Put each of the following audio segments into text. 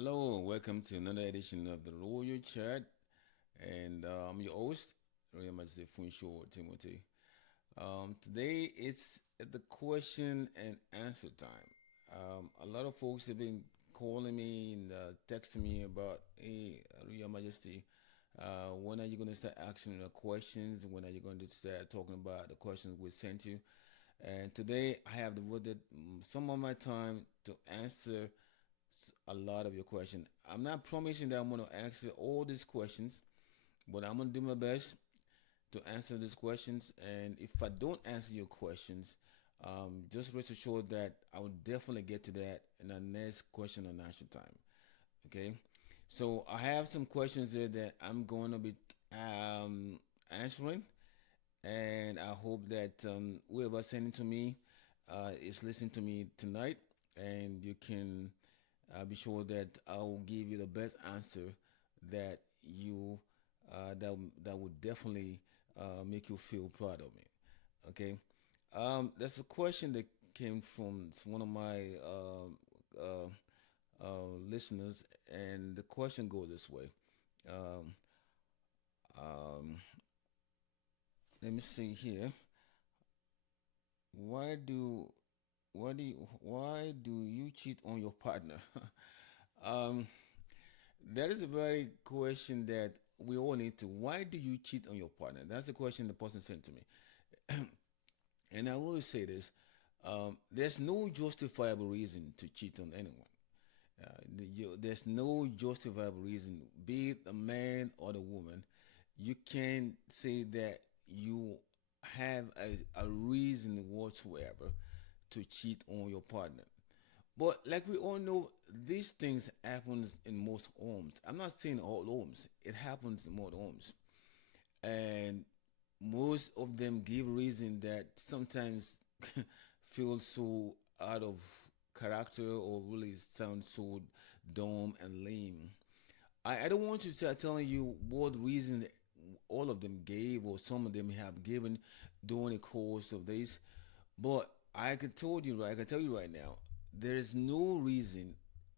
Hello, welcome to another edition of the Royal Chat, and I'm your host, Royal Majesty Funsho Timothy. Today it's the question and answer time. A lot of folks have been calling me and texting me about, hey, Royal Majesty, when are you going to start asking the questions? When are you going to start talking about the questions we sent you? And today I have devoted some of my time to answer a lot of your questions. I'm not promising that I'm going to answer all these questions, but I'm going to do my best to answer these questions. And if I don't answer your questions, just rest assured that I will definitely get to that in the next question and answer time. Okay. So I have some questions there that I'm going to be answering, and I hope that whoever sending to me is listening to me tonight, and you can be sure that I will give you the best answer that you that would definitely make you feel proud of me. Okay, that's a question that came from one of my listeners, and the question goes this way. Um, um, Let me see here. Why do why do you cheat on your partner? um, that is a very question that we all need to. Why do you cheat on your partner? That's the question the person sent to me. And I always say this: there's no justifiable reason to cheat on anyone. There's no justifiable reason, be it the man or the woman. You can't say that you have a reason whatsoever to cheat on your partner. But like we all know, these things happens in most homes. I'm not saying all homes. It happens in most homes, and most of them give reason that sometimes feel so out of character or really sound so dumb and lame. I don't want to start telling you what reason all of them gave or some of them have given during the course of this, but I can tell you right now, there is no reason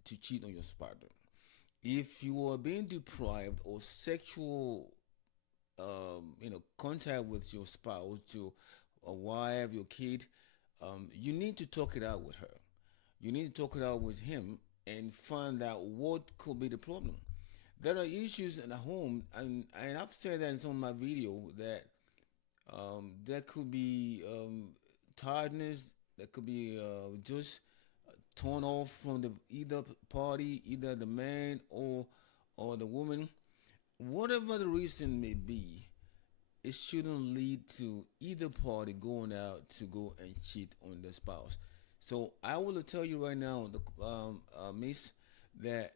to cheat on your partner. If you are being deprived of sexual contact with your spouse, your wife, your kid, you need to talk it out with her. You need to talk it out with him and find out what could be the problem. There are issues in the home, and I've said that in some of my video that there could be tiredness, there could be just torn off from the either party, either the man or the woman. Whatever the reason may be, it shouldn't lead to either party going out to go and cheat on their spouse. So I will tell you right now, Miss, that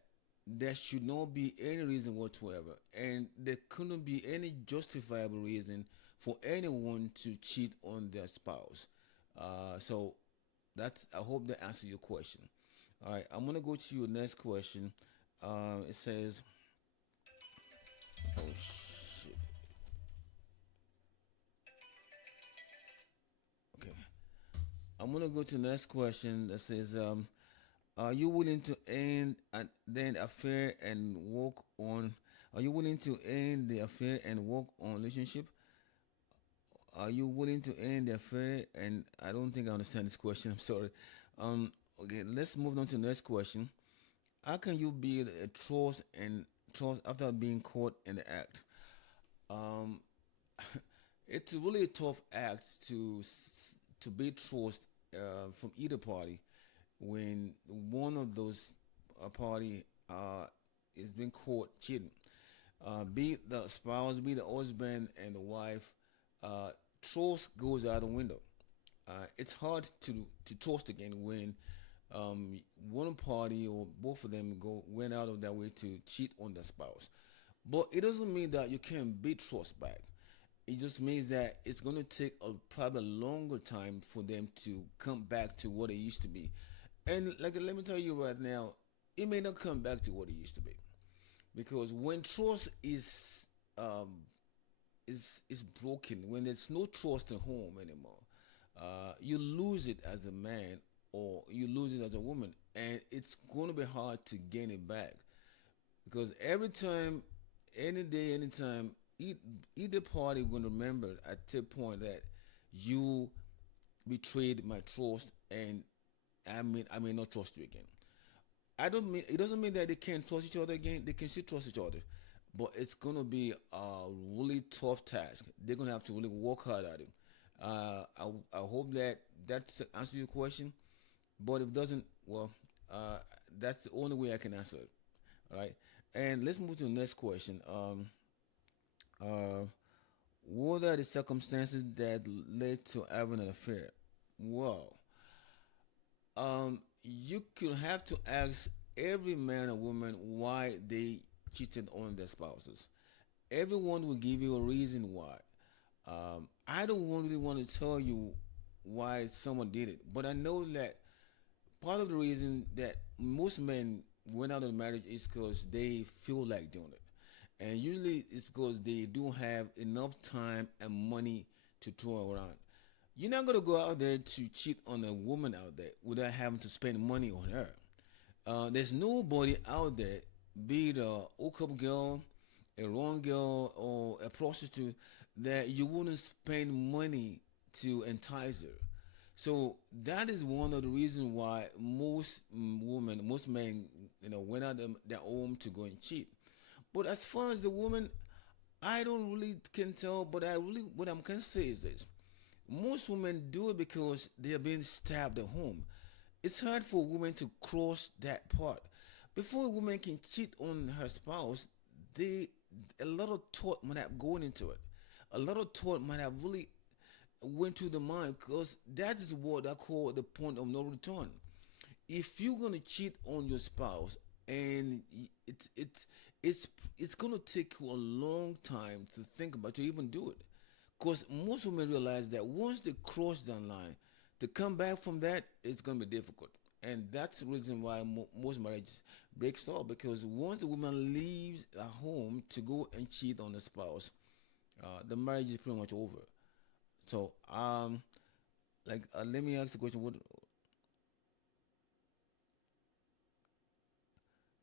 there should not be any reason whatsoever, and there couldn't be any justifiable reason for anyone to cheat on their spouse. So that's. I hope that answers your question. All right, I'm gonna go to your next question. It says, "Oh shit." Okay. I'm gonna go to the next question that says, "Are you willing to end and then affair and work on? Are you willing to end the affair and work on relationship? Are you willing to end the affair?" And I don't think I understand this question. I'm sorry. Um, okay, let's move on to the next question. How can you build a trust after being caught in the act? Um, it's really a tough act to build trust from either party when one of those party is being caught cheating. Be it the spouse, be the husband and the wife, uh, trust goes out the window. It's hard to trust again when one party or both of them go went out of their way to cheat on their spouse. But it doesn't mean that you can't be trust back. It just means that it's going to take a probably longer time for them to come back to what it used to be. And like let me tell you right now, it may not come back to what it used to be because when trust um, is broken, when there's no trust in home anymore, you lose it as a man or you lose it as a woman, and it's going to be hard to gain it back because every time, any day, anytime, each, either party going to remember at the point that you betrayed my trust, and I may not trust you again. I don't mean it doesn't mean that they can't trust each other again. They can still trust each other, but it's gonna be a really tough task. They're gonna have to really work hard at it. I hope that that answers your question. But if it doesn't, well, uh, that's the only way I can answer it. All right, and let's move to the next question. Uh, what are the circumstances that led to having an affair? Well, you could have to ask every man or woman why they cheated on their spouses. Everyone will give you a reason why. I don't really want to tell you why someone did it, but I know that part of the reason that most men went out of marriage is because they feel like doing it, and usually it's because they don't have enough time and money to throw around. You're not gonna go out there to cheat on a woman out there without having to spend money on her. There's nobody out there, be it a hookup girl, a wrong girl, or a prostitute, that you wouldn't spend money to entice her. So that is one of the reasons why most women, most men, went out their home to go and cheat. But as far as the woman, I don't really can tell. But I really, what I'm can say is this: most women do it because they are being stabbed at home. It's hard for women to cross that part. Before a woman can cheat on her spouse, they a lot of thought might have gone into it. A lot of thought might have really went to the mind because that is what I call the point of no return. If you're gonna cheat on your spouse and it's it's gonna take you a long time to think about to even do it, because most women realize that once they cross that line, to come back from that, it's gonna be difficult, and that's the reason why most marriages breaks off, because once the woman leaves a home to go and cheat on the spouse, the marriage is pretty much over. So, let me ask the question. What?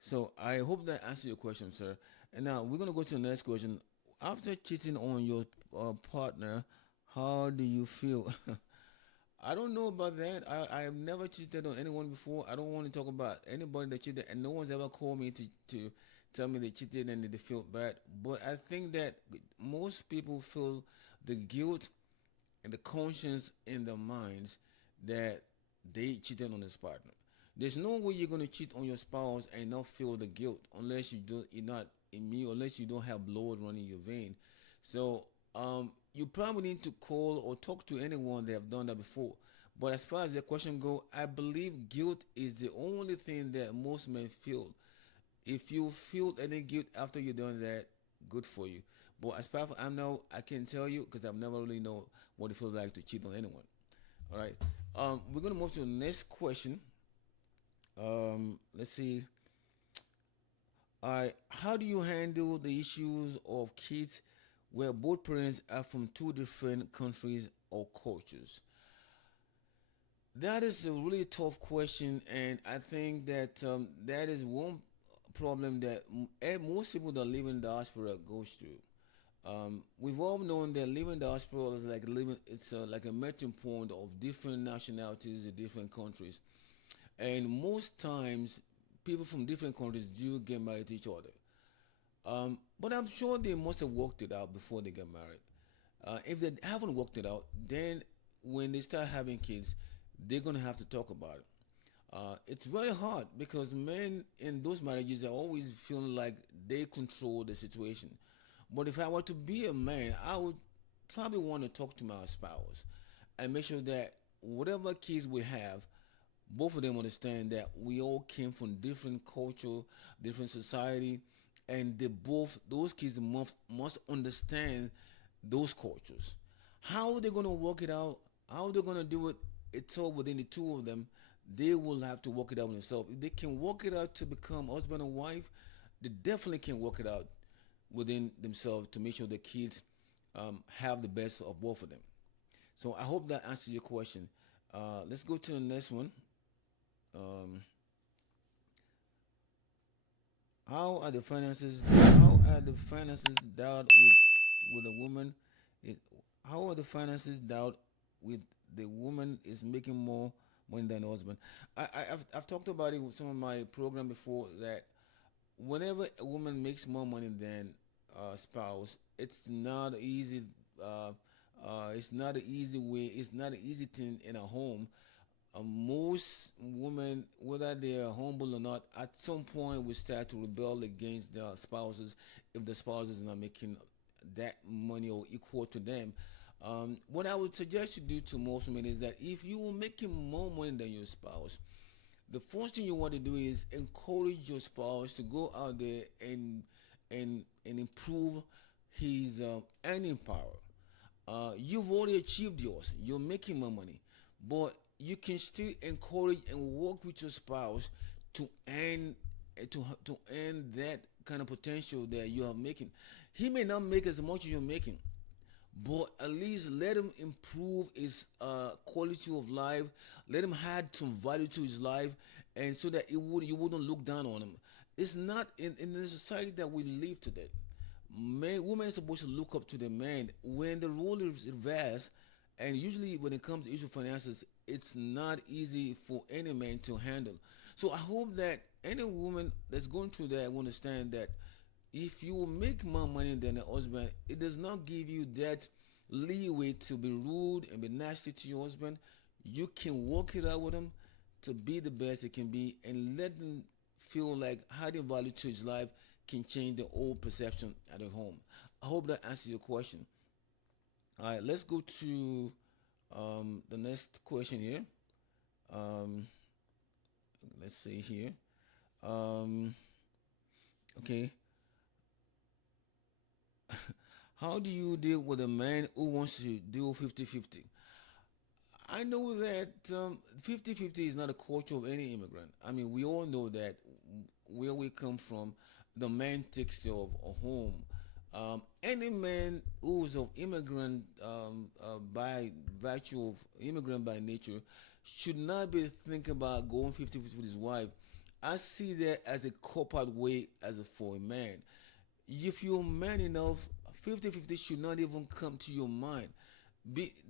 So I hope that answers your question, sir. And now we're gonna go to the next question. After cheating on your partner, how do you feel? I don't know about that. I have never cheated on anyone before. I don't want to talk about anybody that cheated, and no one's ever called me to tell me they cheated and they feel bad. But I think that most people feel the guilt and the conscience in their minds that they cheated on his partner. There's no way you're gonna cheat on your spouse and not feel the guilt unless you're not immune, unless you don't have blood running your vein. So you probably need to call or talk to anyone that have done that before. But as far as the question go, I believe guilt is the only thing that most men feel. If you feel any guilt after you've done that, good for you. But as far as I know, I can tell you because I've never really know what it feels like to cheat on anyone. All right. We're gonna move to the next question. Let's see. All right. How do you handle the issues of kids where both parents are from two different countries or cultures? That is a really tough question, and I think that that is one problem that most people that live in diaspora goes through. We've all known that living diaspora is like living. It's like a melting point of different nationalities in different countries, and most times people from different countries do get married to each other. But I'm sure they must have worked it out before they get married. If they haven't worked it out, then when they start having kids, they're gonna have to talk about it. It's very hard because men in those marriages are always feeling like they control the situation. But if I were to be a man, I would probably want to talk to my spouse and make sure that whatever kids we have, both of them understand that we all came from different culture, different society, and they both those kids must understand those cultures. How they're gonna work it out, how they're gonna do it, it's all within the two of them. They will have to work it out themselves. If they can work it out to become husband and wife, they definitely can work it out within themselves to make sure the kids have the best of both of them. So I hope that answers your question. Let's go to the next one. Um, how are the finances? How are the finances dealt with a woman? It, how are the finances dealt with the woman is making more money than the husband? I've talked about it with some of my program before that whenever a woman makes more money than spouse, it's not easy. Uh, it's not an easy way. It's not an easy thing in a home. Most women, whether they are humble or not, at some point will start to rebel against their spouses if the spouse is not making that money or equal to them. What I would suggest you do to most women is that if you are making more money than your spouse, the first thing you want to do is encourage your spouse to go out there and improve his earning power. You've already achieved yours. You're making more money, but you can still encourage and work with your spouse to earn to earn that kind of potential that you are making. He may not make as much as you're making, but at least let him improve his quality of life. Let him add some value to his life, and so that you wouldn't look down on him. It's not in the society that we live today. Women are supposed to look up to the man when the role is reversed, and usually when it comes to issue of finances, it's not easy for any man to handle. So I hope that any woman that's going through that will understand that if you make more money than a husband, it does not give you that leeway to be rude and be nasty to your husband. You can work it out with him to be the best it can be and let them feel like adding value to his life can change the old perception at the home. I hope that answers your question. All right, let's go to the next question here. Um, let's see here. Um, okay. How do you deal with a man who wants to do 50-50? I know that 50-50 is not a culture of any immigrant. I mean, we all know that where we come from, the man takes care of a home. Any man who's of immigrant by virtue of immigrant by nature should not be thinking about going 50-50 with his wife. I see that as a cop-out way as a for a man. If you're man enough, 50-50 should not even come to your mind.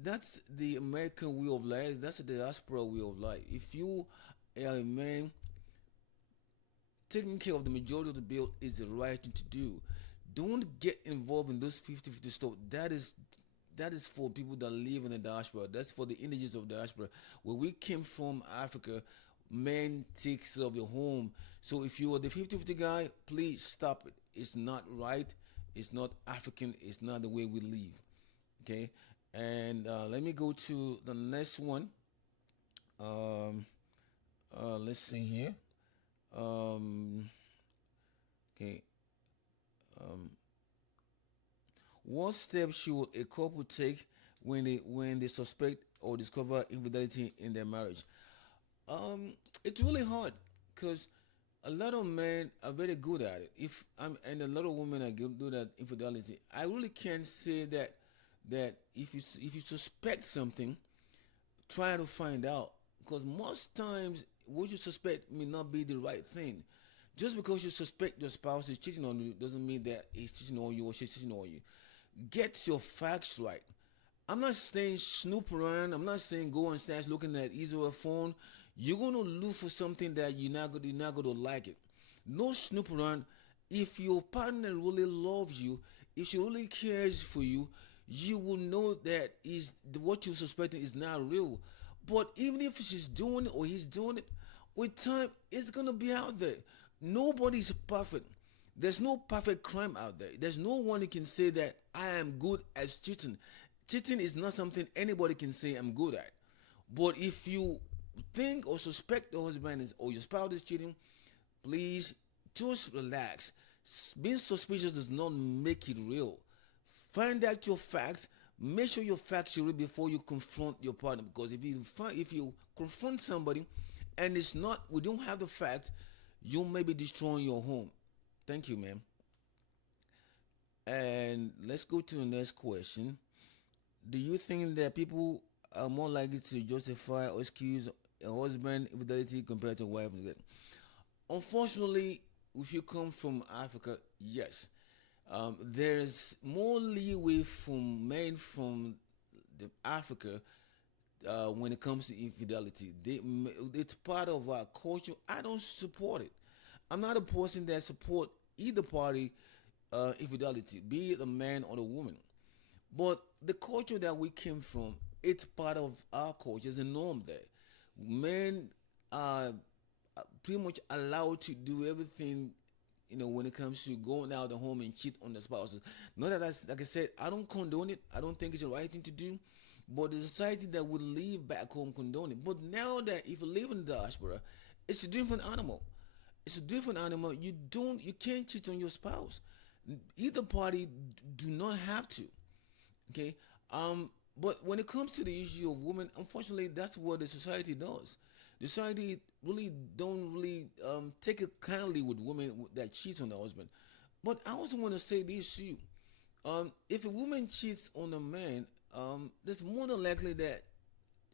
That's the American way of life. That's the diaspora way of life. If you are a man, taking care of the majority of the bill is the right thing to do. Don't get involved in those 50-50 stuff. That is for people that live in the diaspora. That's for the indigenous of the diaspora. Where we came from, Africa, man takes care of your home. So if you are the 50-50 guy, please stop it. It's not right. It's not African. It's not the way we live. Okay, and let me go to the next one. Um, let's see here. Um, okay. Um, what steps should a couple take when they suspect or discover infidelity in their marriage? It's really hard because a lot of men are very good at it. If I'm and a lot of women are good at infidelity. I really can't say that if you suspect something, try to find out because most times what you suspect may not be the right thing. Just because you suspect your spouse is cheating on you doesn't mean that he's cheating on you or she's cheating on you. Get your facts right. I'm not saying snoop around. I'm not saying go and start looking at Israel phone. You're gonna look for something that you're not gonna like it. No snoop around. If your partner really loves you, if she really cares for you, you will know that is what you're suspecting is not real. But even if she's doing it or he's doing it, with time it's gonna be out there. Nobody's perfect. There's no perfect crime out there. There's no one who can say that I am good at cheating. Cheating is not something anybody can say I'm good at. But if you think or suspect the husband is or your spouse is cheating, please just relax. Being suspicious does not make it real. Find out your facts. Make sure your facts are real before you confront your partner. Because if you confront somebody and it's not we don't have the facts, you may be destroying your home. Thank you, ma'am. And let's go to the next question. Do you think that people are more likely to justify or excuse a husband infidelity compared to wife infidelity. Unfortunately, if you come from Africa, yes, there's more leeway from men from the Africa when it comes to infidelity. It's part of our culture. I don't support it. I'm not a person that support either party infidelity, be it a man or a woman. But the culture that we came from, it's part of our culture. It's a norm there. Men are pretty much allowed to do everything, when it comes to going out of the home and cheat on the spouses. Not that that's, like I said, I don't condone it. I don't think it's the right thing to do. But the society that would live back home condone it. But now that if you live in the diaspora, it's a different animal. It's a different animal. You can't cheat on your spouse. Either party do not have to. Okay. But when it comes to the issue of women, unfortunately, that's what the society does. The society really don't really take it kindly with women that cheats on their husband. But I also want to say this to you: if a woman cheats on a man, it's more than likely that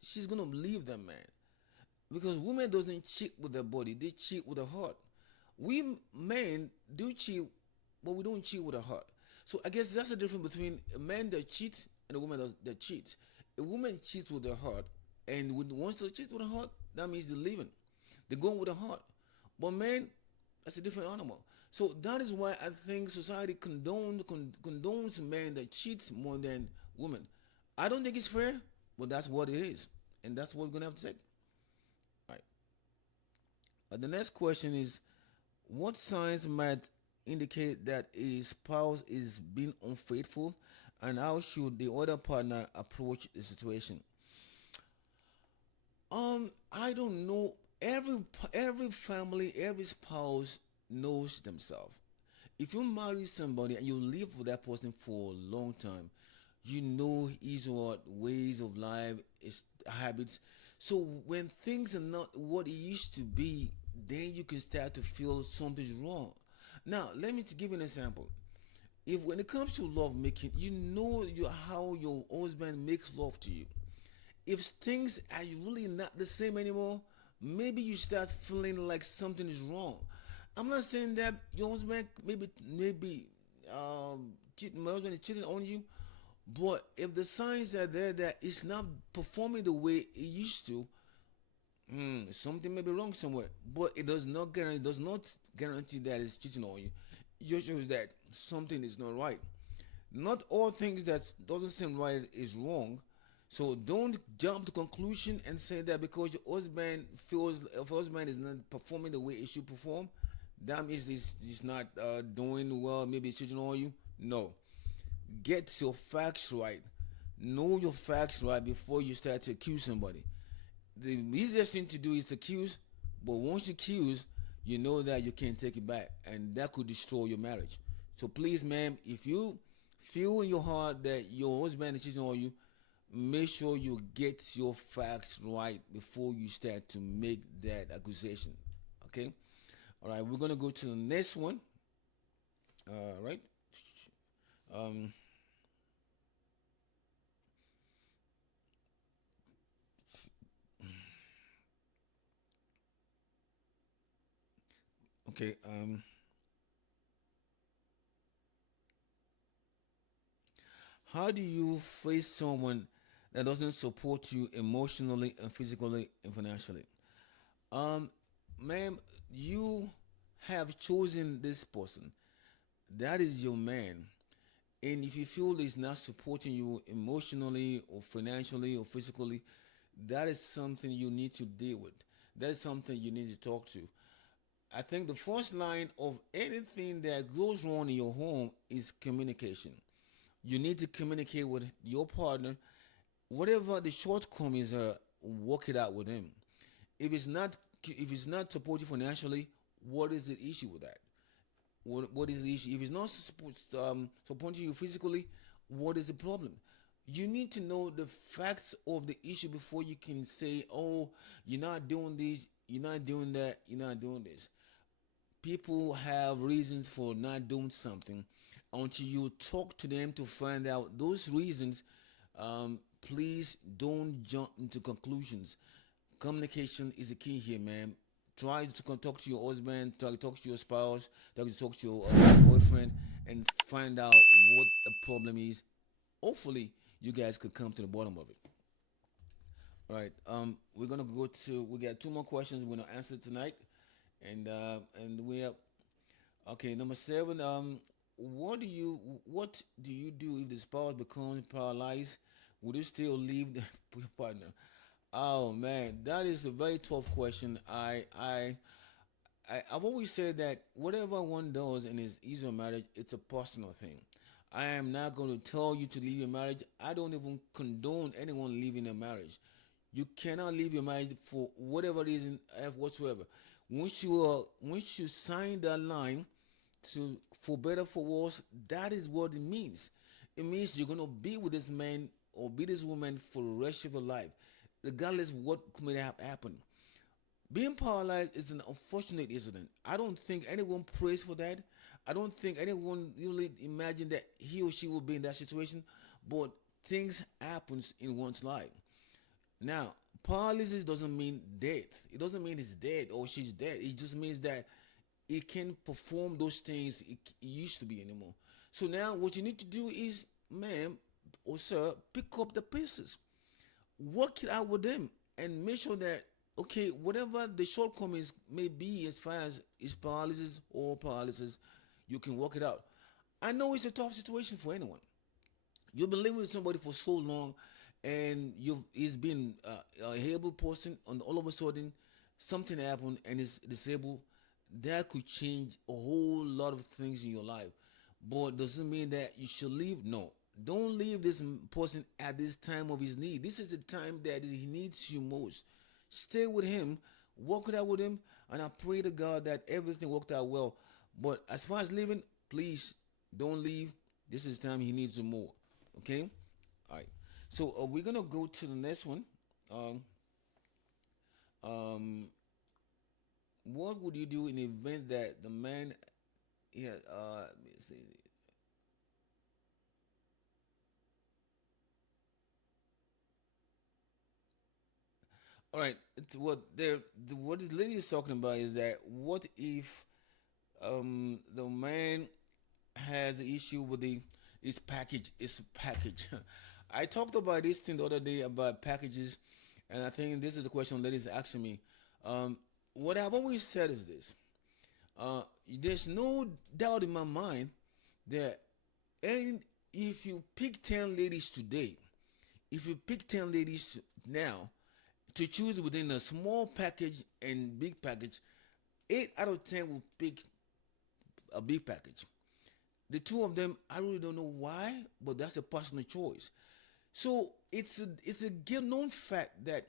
she's gonna leave that man, because women doesn't cheat with their body; they cheat with their heart. We men do cheat, but we don't cheat with our heart. So I guess that's the difference between a man that cheats and a woman that cheats. A woman cheats with her heart, and when once they cheat with her heart, that means they're leaving. They're going with the heart. But men, that's a different animal. So that is why I think society condones men that cheats more than women. I don't think it's fair, but that's what it is, and that's what we're gonna have to take. All right. The next question is, what signs might indicate that a spouse is being unfaithful, and how should the other partner approach the situation? I don't know. Every family, every spouse knows themselves. If you marry somebody and you live with that person for a long time, you know his or her ways of life, his habits. So when things are not what it used to be, then you can start to feel something's wrong. Now, let me give you an example. If when it comes to love making, you know how your husband makes love to you. If things are really not the same anymore, maybe you start feeling like something is wrong. I'm not saying that your husband maybe my husband is cheating on you, but if the signs are there that it's not performing the way it used to, something may be wrong somewhere. But it does not guarantee that it's cheating on you. It just shows that something is not right. Not all things that doesn't seem right is wrong. So don't jump to conclusion and say that because your husband feels if husband is not performing the way it should perform, that means he's not doing well. Maybe he's cheating on you. No, get your facts right. Know your facts right before you start to accuse somebody. The easiest thing to do is to accuse, but once you accuse, you know that you can't take it back, and that could destroy your marriage. So please, ma'am, if you feel in your heart that your husband is cheating on you, make sure you get your facts right before you start to make that accusation. Okay? All right, we're gonna go to the next one. Right? Um, okay. How do you face someone that doesn't support you emotionally and physically and financially? Um, Ma'am, you have chosen this person. That is your man. And if you feel he's not supporting you emotionally or financially or physically, that is something you need to deal with. That is something you need to talk to. I think the first line of anything that goes wrong in your home is communication. You need to communicate with your partner. Whatever the shortcomings are, work it out with him. If it's not supportive financially, what is the issue with that? What is the issue? If it's not supporting you physically, what is the problem? You need to know the facts of the issue before you can say, "Oh, you're not doing this, you're not doing that, you're not doing this." People have reasons for not doing something. Until you talk to them to find out those reasons, please don't jump into conclusions. Communication is the key here, man. Try to talk to your husband, try to talk to your spouse, try to talk to your boyfriend, and find out what the problem is. Hopefully, you guys could come to the bottom of it. All right. We're gonna go to. We got two more questions we're gonna answer tonight, and we have. Okay, number seven. What do you do if the spouse becomes paralyzed? Would you still leave the partner? Oh man, that is a very tough question. I've always said that whatever one does in his easier marriage, it's a personal thing. I am not going to tell you to leave your marriage. I don't even condone anyone leaving a marriage. You cannot leave your marriage for whatever reason whatsoever. Once you sign that line, to for better for worse, that is what it means. It means you're gonna be with this man or be this woman for the rest of your life, regardless of what may have happened. Being paralyzed is an unfortunate incident. I don't think anyone prays for that. I don't think anyone really imagined that he or she will be in that situation, but things happens in one's life. Now, paralysis doesn't mean death. It doesn't mean he's dead or she's dead. It just means that it can perform those things it used to be anymore. So now what you need to do is, ma'am or sir, pick up the pieces, work it out with them, and make sure that okay, whatever the shortcomings may be as far as is paralysis, you can work it out. I know it's a tough situation for anyone. You've been living with somebody for so long, and you've he's been a able person, and all of a sudden something happened and is disabled. That could change a whole lot of things in your life. But doesn't mean that you should leave. No, don't leave this person at this time of his need. This is the time that he needs you most. Stay with him, work it out with him, and I pray to God that everything worked out well. But as far as leaving, please don't leave. This is the time he needs you more. Okay? All right. So we're gonna go to the next one. Um, um, what would you do in the event that the man, yeah, let me see. All right, it's what what this lady is talking about is that what if the man has an issue with the his package is package. I talked about this thing the other day about packages, and I think this is the question ladies asking me. Um, what I've always said is this: uh, there's no doubt in my mind that, and if you pick 10 ladies today, if you pick 10 ladies now to choose within a small package and big package, 8 out of 10 will pick a big package. The two of them, I really don't know why, but that's a personal choice. So it's a known fact that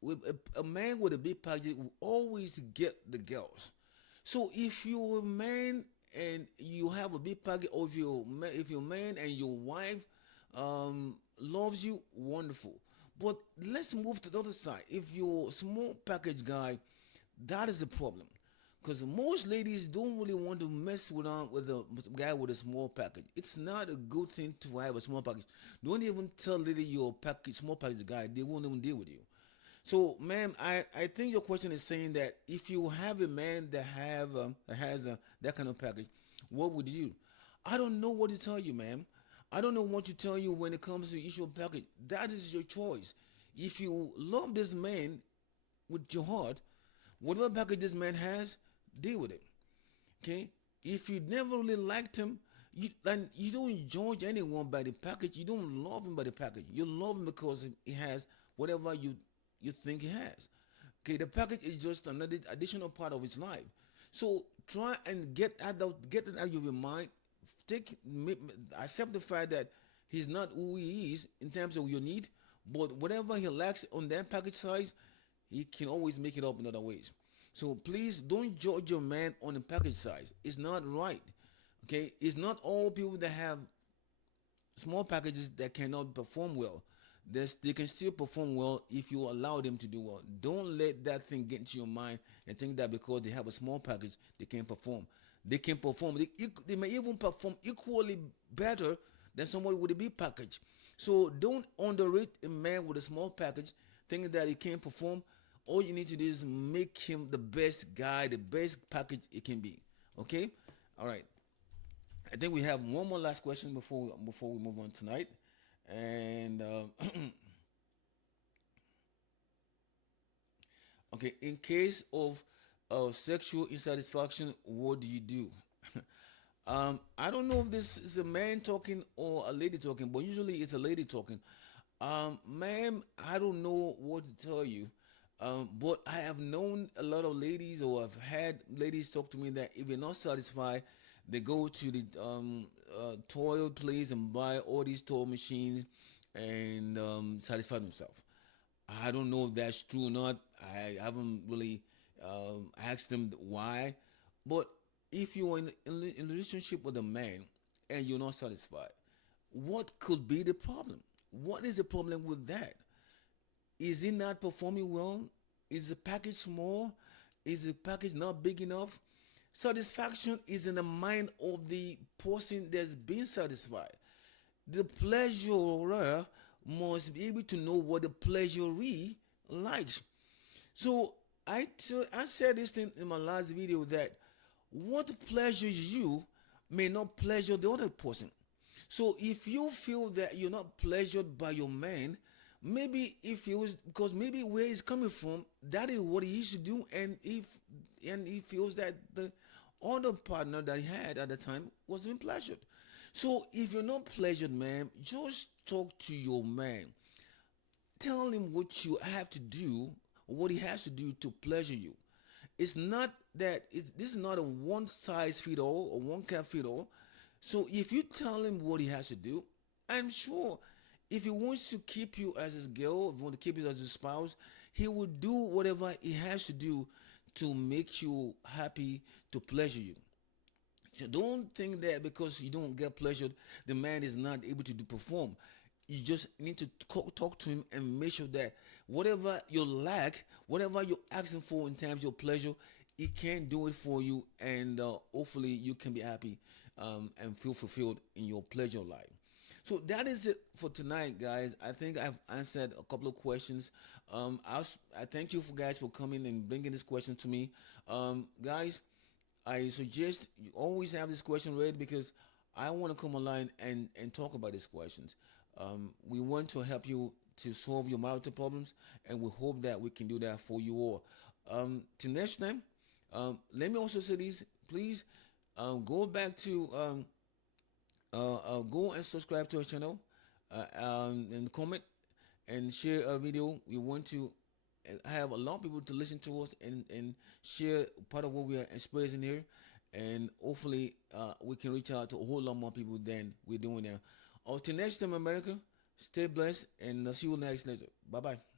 with a man with a big package will always get the girls. So if you're a man and you have a big package, or if you're a man and your wife loves you, wonderful. But let's move to the other side. If you're a small package guy, that is the problem. Because most ladies don't really want to mess with a guy with a small package. It's not a good thing to have a small package. Don't even tell lady you're a package, small package guy. They won't even deal with you. So, ma'am, I think your question is saying that if you have a man that has that kind of package, what would you do? I don't know what to tell you, ma'am. I don't know what to tell you when it comes to the issue of package. That is your choice. If you love this man with your heart, whatever package this man has, deal with it. Okay? If you never really liked him, you don't judge anyone by the package. You don't love him by the package. You love him because he has whatever you think he has. Okay, the package is just another additional part of his life. So try and get it out of your mind. Accept the fact that he's not who he is in terms of your need, but whatever he lacks on that package size, he can always make it up in other ways. So please don't judge your man on the package size. It's not right. Okay, it's not all people that have small packages that cannot perform well. They can still perform well if you allow them to do well. Don't let that thing get into your mind and think that because they have a small package, they can perform. They can perform. They may even perform equally better than somebody with a big package. So don't underrate a man with a small package, thinking that he can't perform. all you need to do is make him the best guy, the best package it can be. Okay, all right. I think we have one more last question before we move on tonight, and okay, in case of sexual insatisfaction, what do you do? I don't know if this is a man talking or a lady talking, but usually it's a lady talking. Ma'am, I don't know what to tell you. But I have known a lot of ladies, or I've had ladies talk to me that if they're not satisfied, they go to the toy place and buy all these toy machines and satisfy themselves. I don't know if that's true or not. I haven't really asked them why. But if you're in a relationship with a man and you're not satisfied, what could be the problem? What is the problem with that? Is he not performing well? Is the package small? Is the package not big enough? Satisfaction is in the mind of the person that's being satisfied. The pleasurer must be able to know what the pleasuree likes. So I said this thing in my last video that what pleasures you may not pleasure the other person. So if you feel that you're not pleasured by your man, maybe if he was, because maybe where he's coming from, that is what he should do, and he feels that the other partner that he had at the time wasn't pleasured. So if you're not pleasured, man, just talk to your man. Tell him what you have to do, what he has to do to pleasure you. It's not that this is not a one size fit all or one cap fit all. So if you tell him what he has to do, I'm sure if he wants to keep you as his girl, if he wants to keep you as his spouse, he will do whatever he has to do to make you happy, to pleasure you. So don't think that because you don't get pleasured, the man is not able to do perform. You just need to talk to him and make sure that whatever you lack, whatever you're asking for in terms of pleasure, he can do it for you, and hopefully you can be happy and feel fulfilled in your pleasure life. So that is it for tonight, guys. I think I've answered a couple of questions. I thank you for guys for coming and bringing this question to me, guys. I suggest you always have this question ready because I want to come online and talk about these questions. We want to help you to solve your marital problems, and we hope that we can do that for you all. Till next time, let me also say this, please go back to go and subscribe to our channel and comment and share a video. We want to have a lot of people to listen to us and share part of what we are experiencing here. And hopefully, we can reach out to a whole lot more people than we're doing now. Until next time, America, stay blessed and see you next later. Bye bye.